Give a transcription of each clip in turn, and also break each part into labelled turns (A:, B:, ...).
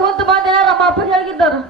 A: ಕೂತು ಬಂದ ನಮ್ಮ ಅಪ್ಪ ಹೇಳಿದ್ದಾರೆ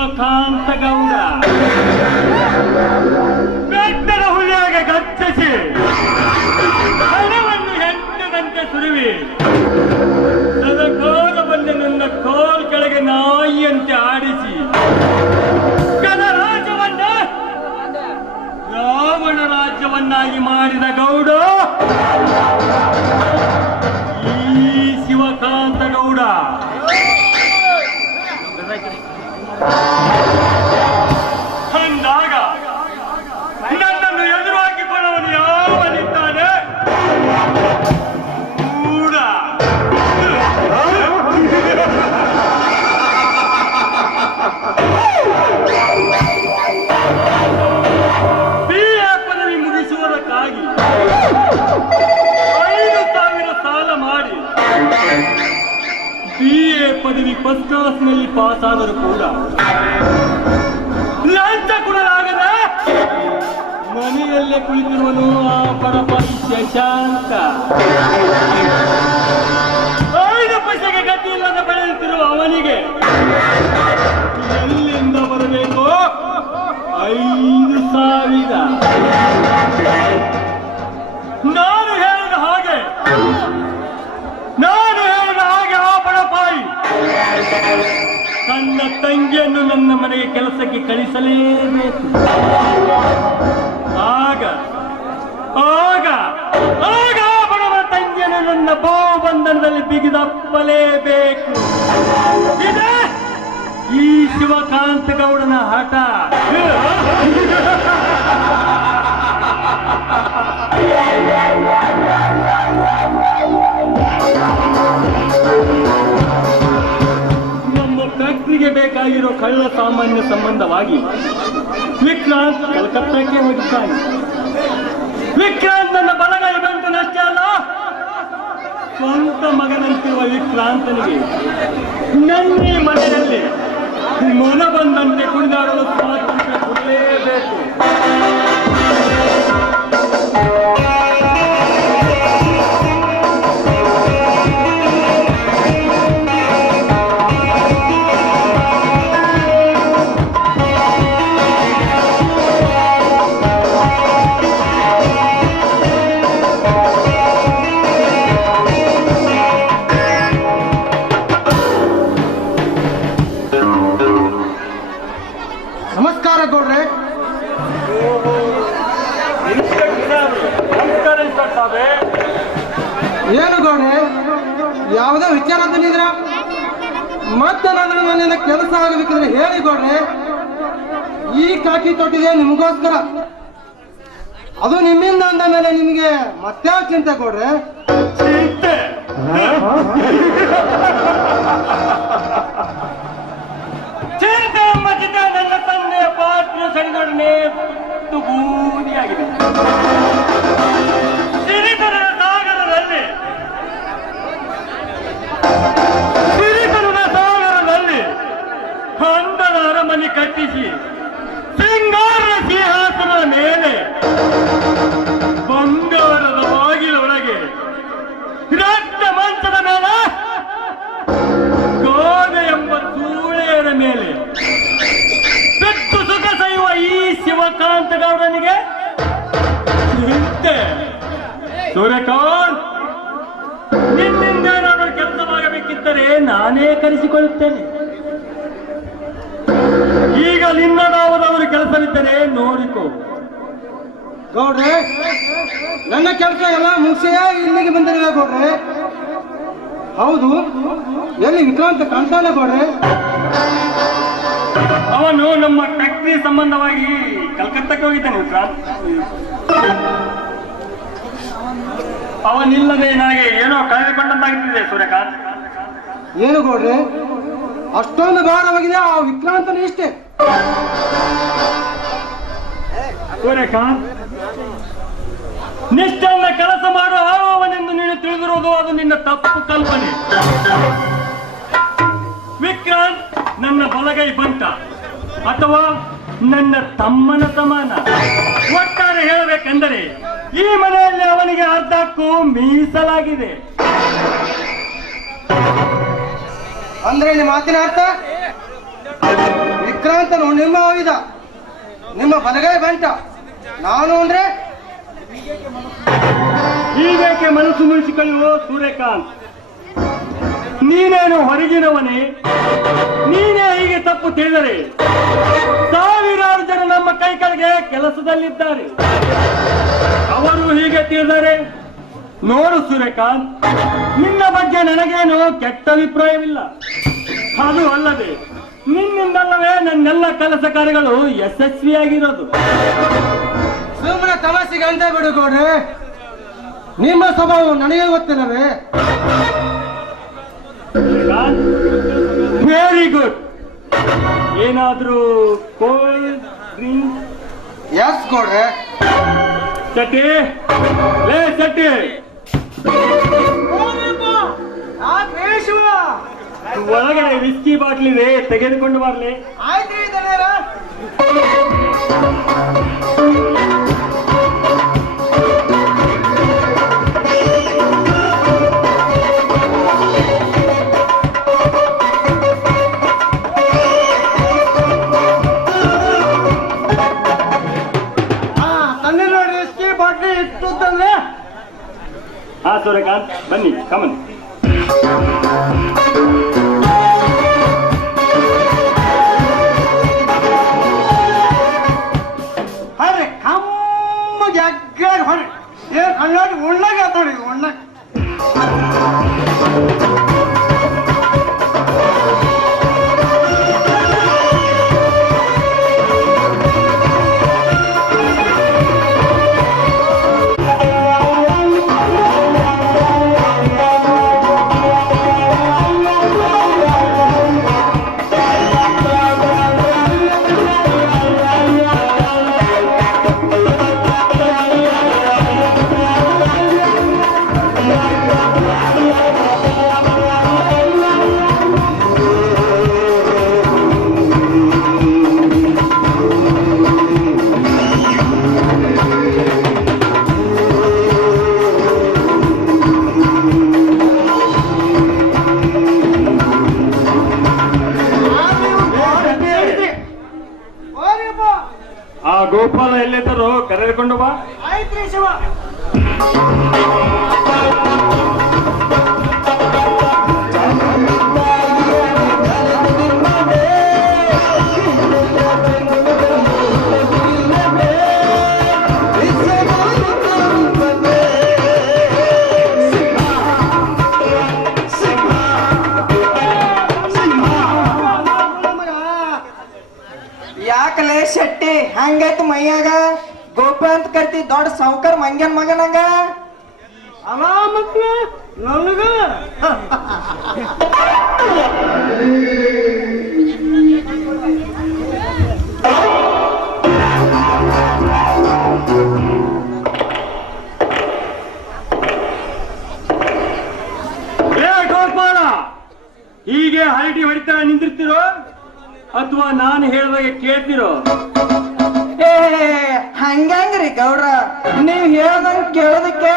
B: ಶಿವಕಾಂತ ಗೌಡ ಬೆಟ್ಟದ ಹುಲಿಯಾಗ ಗಚ್ಚಿಸಿ. ಹಣವನ್ನು ಹೆಂಡದಂತೆ ಸುರುವಿ. ನನ್ನ ಕೋಲ ಬಂದ ನನ್ನ ಕೋಲ್ ಕೆಳಗೆ ನಾಯಿಯಂತೆ ಆಡಿಸಿ. ರಾವಣ ರಾಜ್ಯವನ್ನಾಗಿ ಮಾಡಿದ ಗೌಡ. ಹಠ ನಮ್ಮ ಫ್ಯಾಕ್ಟ್ರಿಗೆ ಬೇಕಾಗಿರೋ ಕಳ್ಳ ಸಾಮಾನ್ಯ ಸಂಬಂಧವಾಗಿ ವಿಕ್ರಾಂತ್ ಕಲ್ಕತ್ತಾಕ್ಕೆ ಹೋಗಿದ್ದಾನೆ. ವಿಕ್ರಾಂತ್ ನನ್ನ ಬಲಗೈ ಅಷ್ಟೇ ಅಲ್ಲ? ಸ್ವಂತ ಮಗನಂತಿರುವ ವಿಕ್ರಾಂತನಿಗೆ ನನ್ನೇ ಮನೆಯಲ್ಲಿ ಮನ ಬಂದಂತೆ ಕುಣಿದಾಡಲು ಸ್ವಾತಂತ್ರ್ಯ ಕೊಡಲೇಬೇಕು.
C: ಏನು ಗೌಡ್ರೆ ಯಾವುದೇ ವಿಚಾರ ತಂದಿದ್ರ ಮತ್ತೆ ನಾನು ನನ್ನ ಕೆಲಸ ಆಗಬೇಕಂದ್ರೆ ಹೇಳಿ ಗೌಡ್ರೆ ಈ ಕಾಕಿ ತೊಟ್ಟಿದೆ ನಿಮಗೋಸ್ಕರ. ಅದು ನಿಮ್ಮಿಂದ ಅಂದ ಮೇಲೆ ನಿಮ್ಗೆ ಮತ್ತೆ ಚಿಂತೆ ಕೊಡ್ರೆ?
B: ಚಿಂತೆ. ಚಿಂತೆ ಚಿತ್ರ ನನ್ನ ತಂದೆ ಪಾತ್ರ ಸಣ್ಣ ಬೂದಿಯಾಗಿದೆ ಕಟ್ಟಿಸಿ. ಸಿಂಗಾರ ಸಿಂಹಾಸನ ಮೇಲೆ ಬಂಗಾರದ ಬಾಗಿಲೊಳಗೆ ರಕ್ತ ಮಂಚದ ಮೇಲೆ ಗೋಡೆ ಎಂಬ ಸೂಳೆಯರ ಮೇಲೆ ಬೆಟ್ಟು ಸುಖ ಸೈವ ಈ ಶಿವಕಾಂತ ಗೌಡನಿಗೆ ಸೂರ್ಯಕಾಂತ್, ನಿನ್ನಿಂದ ಏನಾದರೂ ಕೆಲಸವಾಗಬೇಕಿದ್ದರೆ ನಾನೇ ಕರೆಸಿಕೊಳ್ಳುತ್ತೇನೆ. ಈಗ ನಿನ್ನದಾವುದಾದರೂ ಕೆಲಸವಿದ್ದರೆ ನೋಡಿಕೋ.
C: ಗೌಡ್ರೆ ನನ್ನ ಕೆಲಸ ಎಲ್ಲ ಮುಗಿಸೇ ಇಲ್ಲಿಗೆ ಬಂದಿರಲ್ಲ ಗೌಡ್ರೆ. ಹೌದು ಎಲ್ಲಿ ವಿಕ್ರಾಂತ ಕಾಣ್ತಾನೆ ಗೌಡ್ರೆ?
B: ಅವನು ನಮ್ಮ ಫ್ಯಾಕ್ಟರಿ ಸಂಬಂಧವಾಗಿ ಕಲ್ಕತ್ತಕ್ಕೆ ಹೋಗಿದ್ದಾನೆ ವಿಕ್ರಾಂತ್. ಅವನಿಲ್ಲದೆ ನನಗೆ ಏನೋ ಕಳೆದುಕೊಂಡಂತಾಗ್ತಿದೆ ಸೂರ್ಯಕಾಂತ್.
C: ಏನು ಗೌಡ್ರೆ? ಅಷ್ಟೊಂದು ಭಾರವಾಗಿದೆ ಆ ವಿಕ್ರಾಂತನ ಇಷ್ಟೇ.
B: ನಿಷ್ಠೆಯಿಂದ ಕೆಲಸ ಮಾಡುವ ಅವನೆಂದು ನೀನು ತಿಳಿದಿರುವುದು ಅದು ನಿನ್ನ ತಪ್ಪು ಕಲ್ಪನೆ. ವಿಕ್ರಾಂತ್ ನನ್ನ ಬಲಗೈ ಬಂಟ, ಅಥವಾ ನನ್ನ ತಮ್ಮನ ಸಮಾನ. ಒಟ್ಟಾರೆ ಹೇಳಬೇಕೆಂದರೆ, ಈ ಮನೆಯಲ್ಲಿ ಅವನಿಗೆ ಅರ್ಧಕ್ಕೂ ಮೀಸಲಾಗಿದೆ.
C: ಅಂದ್ರೆ ನಿಮ್ಮ ಮಾತಿನ ಅರ್ಥ? ವಿಕ್ರಾಂತನು ನಿಮ್ಮ ಆವಿದ ನಿಮ್ಮ ಬಲಗೈ ಬಂಟ. ನಾನು ಅಂದ್ರೆ
B: ಹೀಗೇಕೆ ಮನಸ್ಸು ಮುಗಿಸಿಕೊಳ್ಳುವ ಸೂರ್ಯಕಾಂತ್? ನೀನೇನು ಹೊರಗಿನವನೇ? ನೀನೇ ಹೀಗೆ ತಪ್ಪು ತಿಳಿದರೆ? ಸಾವಿರಾರು ಜನ ನಮ್ಮ ಕೈ ಕೆಳಗೆ ಕೆಲಸದಲ್ಲಿದ್ದಾರೆ. ಅವರು ಹೀಗೆ ತಿಳಿದರೆ? ನೋಡು ಸೂರ್ಯಕಾಂತ್ ನಿನ್ನ ಬಗ್ಗೆ ನನಗೇನು ಕೆಟ್ಟ ಅಭಿಪ್ರಾಯವಿಲ್ಲ. ಅದು ಅಲ್ಲದೆ ನಿನ್ನಿಂದಲ್ಲವೇ ನನ್ನೆಲ್ಲ ಕೆಲಸ ಕಾರ್ಯಗಳು ಯಶಸ್ವಿಯಾಗಿರೋದು.
C: ಸುಮ್ಮನೆ ತಮಸಿಗೆ ಅಂತ ಬಿಡು ಗೌಡ್ರೆ. ನಿಮ್ಮ ಸ್ವಭಾವ ನನಗೆ ಗೊತ್ತಿಲ್ಲವೇ?
B: ವೆರಿ ಗುಡ್ ಏನಾದ್ರೂ ಕೋಲ್ಡ್ ಡ್ರಿಂಕ್
C: ಎಸ್ ಗೌಡ್ರೆ.
B: ಸಟಿ ಲೇ ಸಟಿ ಒಳಗಡೆ ವಿಸ್ಕಿ ಬಾಟ್ಲಿದೆ ತೆಗೆದುಕೊಂಡು ಬರಲಿ.
C: ತಂದೆ
B: ಹಾ ಸೂರ್ಯಕಾಂತ್ ಬನ್ನಿ ಕಮನ್
D: ಯಾಕಲೇ ಶೆಟ್ಟಿ? ಹಂಗೈತು ಮೈಯಾಗ? ಗೋಪ ಅಂತ ಕರ್ತಿ ದೊಡ್ಡ ಸಾವ್ಕಾರ ಮಂಗ್ಯನ್ ಮಗನಂಗ?
E: ಅಲ್ಲ ಮಕ್ಳ ನನಗ?
B: ಹೀಗೆ ಹರಟಿ ಹೊಡಿತಾ ನಿಂದಿರ್ತಿರೋ? ಅಥವಾ ನಾನು ಹೇಳುವಾಗ ಕೇಳ್ತಿರೋ.
D: ಏ ಗೌಡ್ರ. ನೀವ್ ಹೇಳ್ದಂಗ್ ಕೇಳೋದಕ್ಕೆ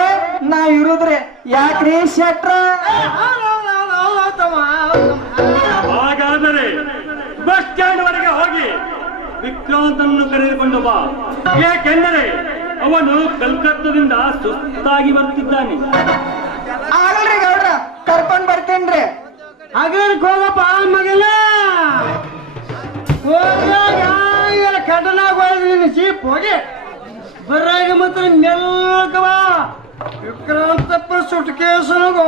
D: ನಾ ಇರುದ್ರಿ ಯಾಕ್ರಿ ಶೆಟ್ರ?
B: ಹಾಗಾದರೆ ಬಸ್ ಸ್ಟ್ಯಾಂಡ್ ವರೆಗೆ ಹೋಗಿ ವಿಕ್ರಾಂತನನ್ನು ಕರೆದುಕೊಂಡು ಬಾ. ಏಕೆಂದರೆ ಅವನು ಕಲ್ಕತ್ತಾದಿಂದ ಸುಸ್ತಾಗಿ ಬರ್ತಿದ್ದಾನೆ.
D: ಆಗಲ್ರಿ ಗೌಡ್ರ ಕರ್ಕೊಂಡ್ ಬರ್ತೇನ್ರಿ.
E: ಹಗರ್ಕ್ ಹೋಗಪ್ಪ ಮಗಲ ಕಟನಾಗ ಹೋಗಿ. ಬರಾಗ ಮಾತ್ರ ಮೆಲ್ಲಕವ ವಿಕ್ರಾಂತಪ್ಪ ಸುಟ್ಕೇಸನಗೋ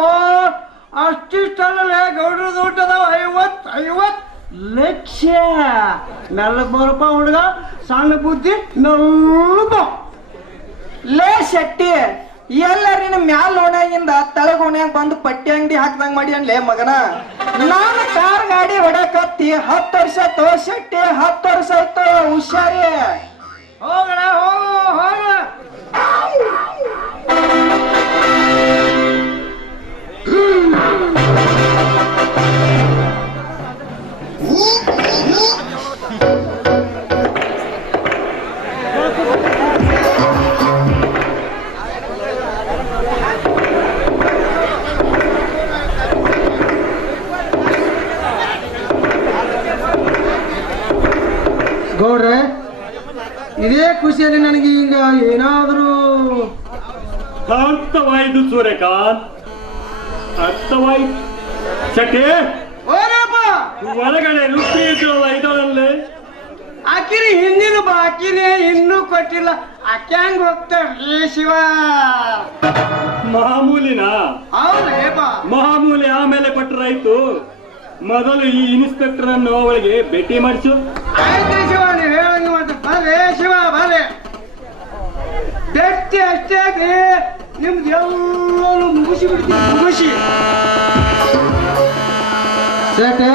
E: ಅಷ್ಟಿಷ್ಟಲ್ಲ ಗೌಡ್ರ ದುಡ್ಡದವ ಐವತ್ ಐವತ್ ಲಕ್ಷ. ಮೆಲ್ಲಕ್ ಬರಪ್ಪ ಹುಡುಗ. ಸಣ್ಣ ಬುದ್ಧಿ ಮೆಲ್ಲಕ
D: ಲೇ ಶೆಟ್ಟಿ, ಎಲ್ಲರಿನ ಮ್ಯಾಲ್ ಓಣ್ಯಾಗಿಂದ ತಳಗ್ ಓಣ್ಯಾಗ ಬಂದು ಪಟ್ಟಿ ಅಂಗಡಿ ಹಾಕ್ದಂಗ್ ಮಾಡಿ ಅನ್ಲೇ ಮಗನ. ನಾನು ಕಾರ್ ಗಾಡಿ ಹೊಡಕತ್ತಿ ಹತ್ತು ವರ್ಷ ತೋ ಶೆಟ್ಟಿ, ಹತ್ತು ವರ್ಷ ಆಯ್ತು. ಹುಷಾರಿ.
E: ಹೋಗಣ ಹೋಗು ಹೋಗ ಗೌಡ್ರೆ ಇದೇ ಖುಷಿಯಲ್ಲಿ ನನಗೆ ಈಗ ಏನಾದರೂ?
B: ಅರ್ಥವಾಯಿತು ಸೂರ್ಯಕಾಂತ್. ಅರ್ಥವಾಯಿತು ಚಟೆ ಒಳಗಡೆ ರುಚಿ ಇದರಲ್ಲೇ.
E: ಆಕಿರಿ ಹಿಂದಿನ ಬಾಕಿನೇ ಇನ್ನೂ ಕೊಟ್ಟಿಲ್ಲ. ಅಕ್ಯಾಂಗ್ ಹೋಗ್ತಾರ್ರಿ ಶಿವ?
B: ಮಾಮೂಲಿನ?
E: ಬಾ
B: ಮಾಮೂಲಿ ಆಮೇಲೆ ಕೊಟ್ಟರಾಯ್ತು ಮೊದಲು ಈ ಇನ್ಸ್ಪೆಕ್ಟರ್ ಅನ್ನು ಅವಳಿಗೆ ಭೇಟಿ ಮಾಡಿಸು.
E: ಆಯ್ತು ಶಿವ ನೀವು ಹೇಳಂಗ ಬರೇ ಶಿವ ಬರೇ ಬೆಟ್ಟಿ ಅಷ್ಟೇ ಆಗಿ ನಿಮ್ದು ಎಲ್ಲರೂ ಮುಗಿಸಿ ಬಿಡ್ತೀವಿ ಮುಗಿಸಿ. ಸೇಟೆ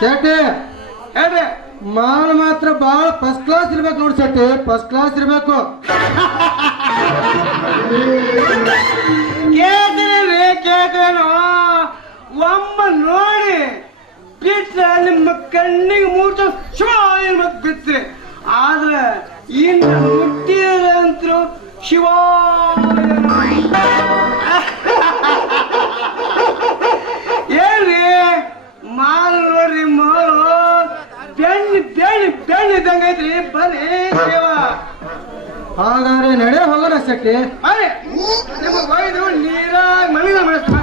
E: ಸೇಟೆ ಹೇಳ್ರಿ ಮಾಲ್ ಮಾತ್ರ ಭಾಳ ಫಸ್ಟ್ ಕ್ಲಾಸ್ ಇರ್ಬೇಕು ನೋಡಿ ಸೇಟೆ ಫಸ್ಟ್ ಕ್ಲಾಸ್ ಇರ್ಬೇಕು. ಕೇಳ್ತೇನೆ ಕೇಳ್ತೇನೋ. ಒಮ್ಮ ನೋಡಿ. ಬಿಟ್ರೆ ನಿಮ್ಮ ಕಣ್ಣಿಗೆ ಶಿವ ನಿಮ್ಮ ಬಿಟ್ರೆ ಆದ್ರೆ ಇನ್ನು ಮುಟ್ಟಿರಂತರು ಶಿವ ಏನ್ರಿ? ಮಾಲ್ ನೋಡ್ರಿ ಮಾಲು. ಬೆಣ್ಣಿ ಬೆಣ್ಣಿ ಬೆಣ್ಣಿ ಇದ್ದಂಗ ಐತ್ರಿ. ಬನ್ನಿ ಶಿವ ಹಾಗಾದ್ರೆ ನಡೆ ಹೋಗೋಣ ಶಕ್ತಿ ಬನ್ನಿ. ನಿಮಗೆ ಒಯ್ದು ನೀರಾಗಿ ಮಣ್ಣಿನ ಮಾಡಿಸ್ತಾ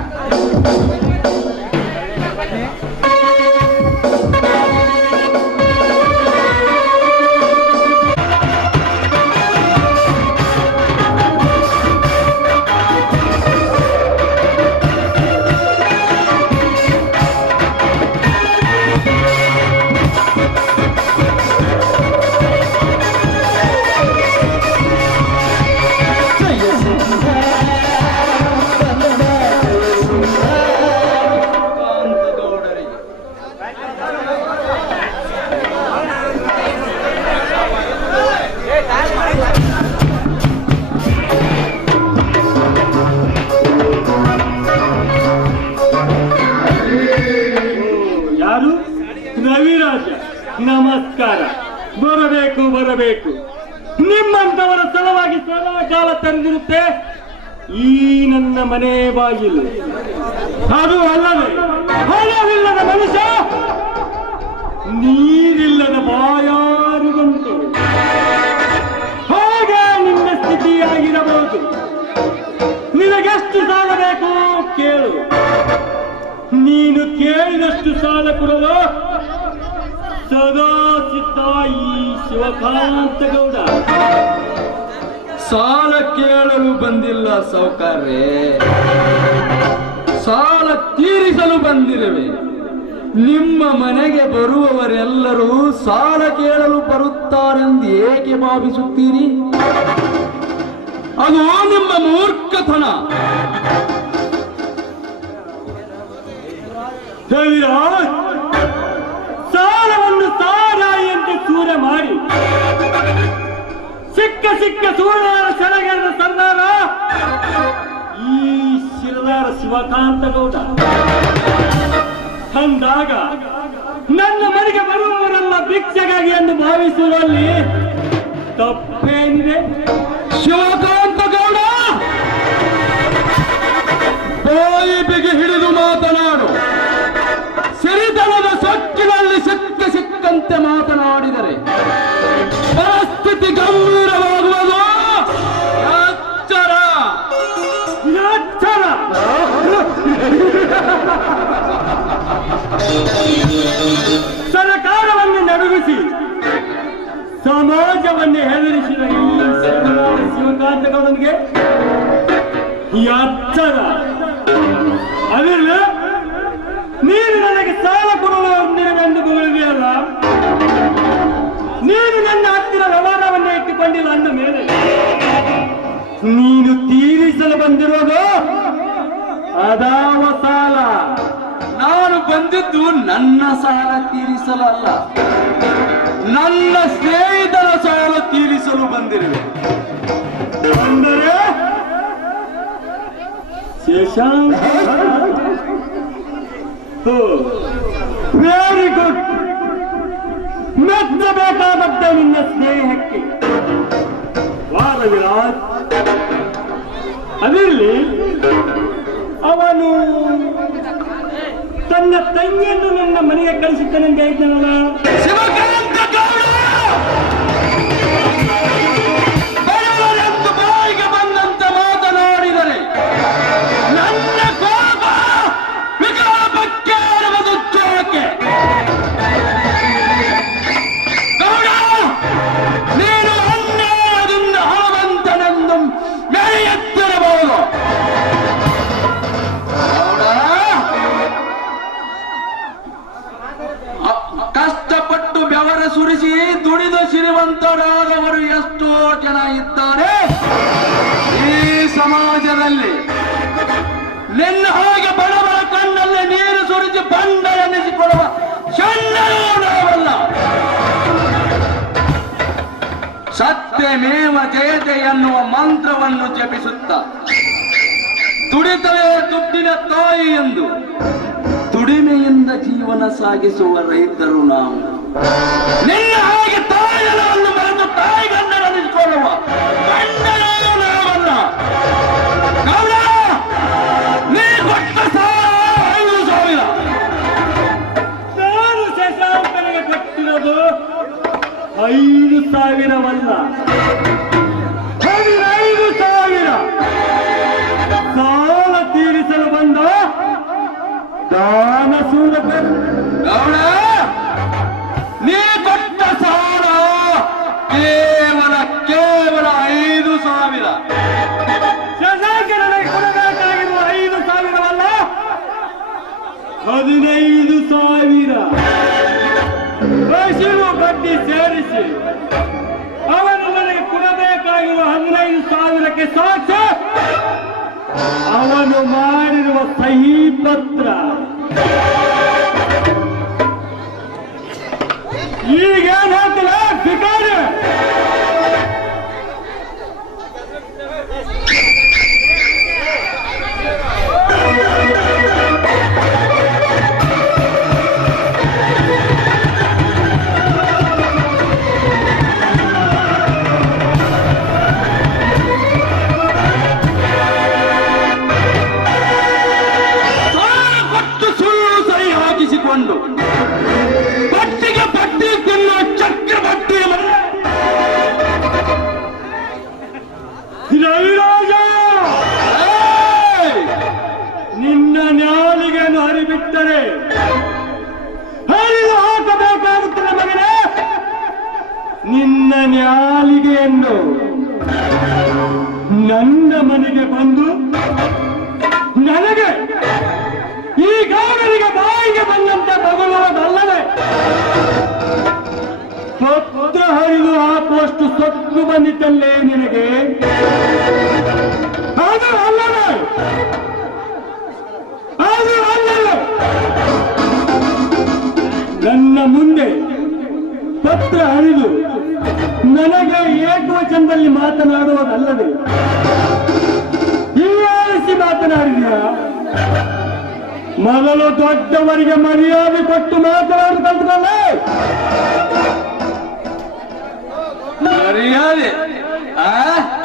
B: ಬರಬೇಕು. ನಿಮ್ಮಂತವರ ಸಲುವಾಗಿ ಸದಾ ಕಾಲ ತೆರೆದಿರುತ್ತೆ ಈ ನನ್ನ ಮನೆ ಬಾಗಿಲು. ಅದು ಅಲ್ಲವೇ ಹಣವಿಲ್ಲದ ಮನುಷ್ಯ, ನೀರಿಲ್ಲದ ಬಂತು. ಹಾಗ ನಿನ್ನ ಸ್ಥಿತಿಯಾಗಿರಬಹುದು. ನಿನಗೆಷ್ಟು ಸಾಲ ಬೇಕು ಕೇಳು. ನೀನು ಕೇಳಿದಷ್ಟು ಸಾಲ ಕೊಡಲು ಸದಾ ಶಿವಕಾಂತಗೌಡ
F: ಸಾಲ ಕೇಳಲು ಬಂದಿಲ್ಲ ಸೌಕರ್ಯ ಸಾಲ ತೀರಿಸಲು ಬಂದಿರುವೆ. ನಿಮ್ಮ ಮನೆಗೆ ಬರುವವರೆಲ್ಲರೂ ಸಾಲ ಕೇಳಲು ಬರುತ್ತಾರೆಂದು ಏಕೆ ಭಾವಿಸುತ್ತೀರಿ? ಅದು ನಿಮ್ಮ ಮೂರ್ಖತನ.
B: ಸೂರ ಮಾಡಿ. ಸಿಕ್ಕ ಸಿಕ್ಕ ಸೂರ್ಯನ ಸೆಳಗೆದ ಸಂದಾನ ಈ ಶಿರದಾರ ಶಿವಕಾಂತ ಗೌಡ. ತಂದಾಗ ನನ್ನ ಮನೆಗೆ ಬರುವವರೆಲ್ಲ ಭಿಕ್ಷೆಗಾಗಿ ಎಂದು ಭಾವಿಸುವಲ್ಲಿ ತಪ್ಪೇನಿದೆ.
F: ಶಿವಕಾಂತ ಗೌಡ! ಬಾಯಿ ಬಿಗಿ ಹಿಡಿದು ಮಾತನಾಡು. ಸಿರಿತನದ ಸೊಕ್ಕಿನಲ್ಲಿ ಸಿಕ್ಕ ಸಿಕ್ಕಂತೆ ಮಾತನಾಡಿದರೆ ಪರಿಸ್ಥಿತಿ ಗಂಭೀರವಾಗುವುದು ಅಚ್ಚರ
B: ಎಚ್ಚರ! ಸರ್ಕಾರವನ್ನು ನಡುಗಿಸಿ, ಸಮಾಜವನ್ನು ಹೆದರಿಸಿದ ಈ ಶಿವಕಾಂತ ಈ ಅಚ್ಚರ ಅದಿರಲ್ಲ ಇಟ್ಟುಕೊಂಡಿಲ್ಲ ಅಂದ ಮೇಲೆ ನೀನು ತೀರಿಸಲು ಬಂದಿರೋದು ಅದಾವ ಸಾಲ.
F: ನಾನು ಬಂದಿದ್ದು ನನ್ನ ಸಾಲ ತೀರಿಸಲಲ್ಲ. ನನ್ನ ಸ್ನೇಹಿತರ ಸಾಲ ತೀರಿಸಲು ಬಂದಿರುವೆ.
B: ಅಂದರೆ ಶಶಾಂಕ ವೆರಿ ಗುಡ್ ಮೆಚ್ಚಬೇಕಾದದ್ದೇ ನಿನ್ನ ಸ್ನೇಹಕ್ಕೆ. ವಾದ ವಿರಾಟ್. ಅದಿರಲಿ ಅವನು ತನ್ನ ತಂಗಿಯನ್ನು ನನ್ನ ಮನೆಗೆ ಕಳಿಸುತ್ತಾನೆಂದು ಹೇಳಿದ್ದನಲ್ಲ
F: ಶಿವಕಾಂತ ಜನ ಇದ್ದಾರೆ. ಈ ಸಮಾಜದಲ್ಲಿ ನಿನ್ನ ಹಾಗೆ ಬಡವರ ಕಣ್ಣಲ್ಲಿ ನೀರು ಸುರಿದು ಬಂದ ಎನ್ನಿಸಿಕೊಳ್ಳುವ ಸಣ್ಣರೂ ನಾವಲ್ಲ. ಸತ್ಯಮೇವ ಜಯತೆ ಎನ್ನುವ ಮಂತ್ರವನ್ನು ಜಪಿಸುತ್ತ ತುಡಿತವೇ ದುಡ್ಡಿನ ತಾಯಿ ಎಂದು ದುಡಿಮೆಯಿಂದ ಜೀವನ ಸಾಗಿಸುವ ರೈತರು ನಾವು. ನಿನ್ನ ಹಾಗೆ ತಾಯಿಗಳನ್ನು ಮರೆತು ತಾಯಿ
B: ಸೇರಿಸಿ ಅವನು ನನಗೆ ಕೊಡಬೇಕಾಗಿರುವ ಹದಿನೈದು ಸಾವಿರಕ್ಕೆ ಸಾಕ್ಷಿ ಅವನು ಮಾಡಿರುವ ಸಹಿ ಪತ್ರ. ಈಗೇನ್ ಹೇಳ್ತಿಲ್ಲ ನಿನಗೆ. ಅಲ್ಲಲ್ಲ ನನ್ನ ಮುಂದೆ ಪತ್ರ ಹರಿದು ನನಗೆ ಏಕವಚನದಲ್ಲಿ ಮಾತನಾಡುವುದಲ್ಲದೆ ಹೀಯಾಳಿಸಿ ಮಾತನಾಡಿದೀಯ? ಮೊದಲು ದೊಡ್ಡವರಿಗೆ ಮರ್ಯಾದೆ ಕೊಟ್ಟು ಮಾತನಾಡಿ ಕಲ್ತ್ಕೊಳ್ಳೆ.
F: ಮರ್ಯಾದೆ. आ?